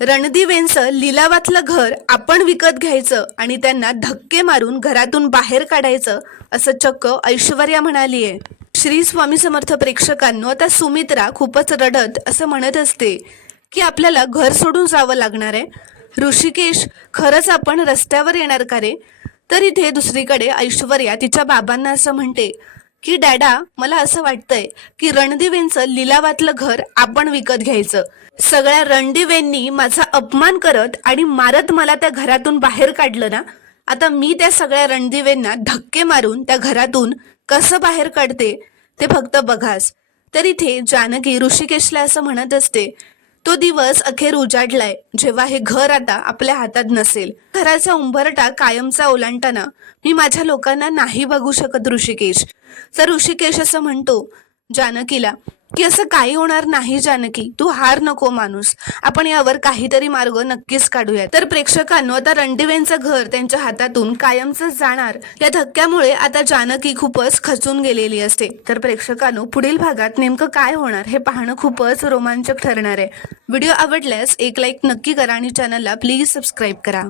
रणदिवेंचं लिलावातलं घर आपण विकत घ्यायचं आणि त्यांना धक्के मारून घरातून बाहेर काढायचं असं चक्क ऐश्वर्या म्हणालीये। श्री स्वामी समर्थ प्रेक्षकांनो, आता सुमित्रा खूपच रडत असं म्हणत असते की आपल्याला घर सोडून जावं लागणार आहे। ऋषिकेश, खरंच आपण रस्त्यावर येणार का रे? तर इथे दुसरीकडे ऐश्वर्या तिच्या बाबांना असं म्हणते की डॅडा, मला असं वाटतंय की रणदिवेंचं लिलावातलं घर आपण विकत घ्यायचं। सगळ्या रणदिवेंनी माझा अपमान करत आणि मारत मला त्या घरातून बाहेर काढलं ना, आता मी त्या सगळ्या रणदिवेंना धक्के मारून त्या घरातून कसं बाहेर काढते ते फक्त बघाच। तर इथे जानकी ऋषिकेशला असं म्हणत असते, तो दिवस अखेर उजाडलाय जेव्हा हे घर आता आपल्या हातात नसेल। घराचा उंबरठा कायमचा ओलांडताना मी माझ्या लोकांना नाही बघू शकत ऋषिकेश। तर ऋषिकेश असं म्हणतो जानकीला की असं काही होणार नाही जानकी, तू हार नको माणूस, आपण यावर काहीतरी मार्ग नक्कीच काढूया। तर प्रेक्षकांनो, आता रणदिवेंचं घर त्यांच्या हातातून कायमच जाणार या धक्क्यामुळे आता जानकी खूपच खचून गेलेली असते। तर प्रेक्षकांनो, पुढील भागात नेमकं काय होणार हे पाहणं खूपच रोमांचक ठरणार आहे। व्हिडिओ आवडल्यास एक लाईक नक्की करा आणि चॅनलला प्लीज सबस्क्राईब करा।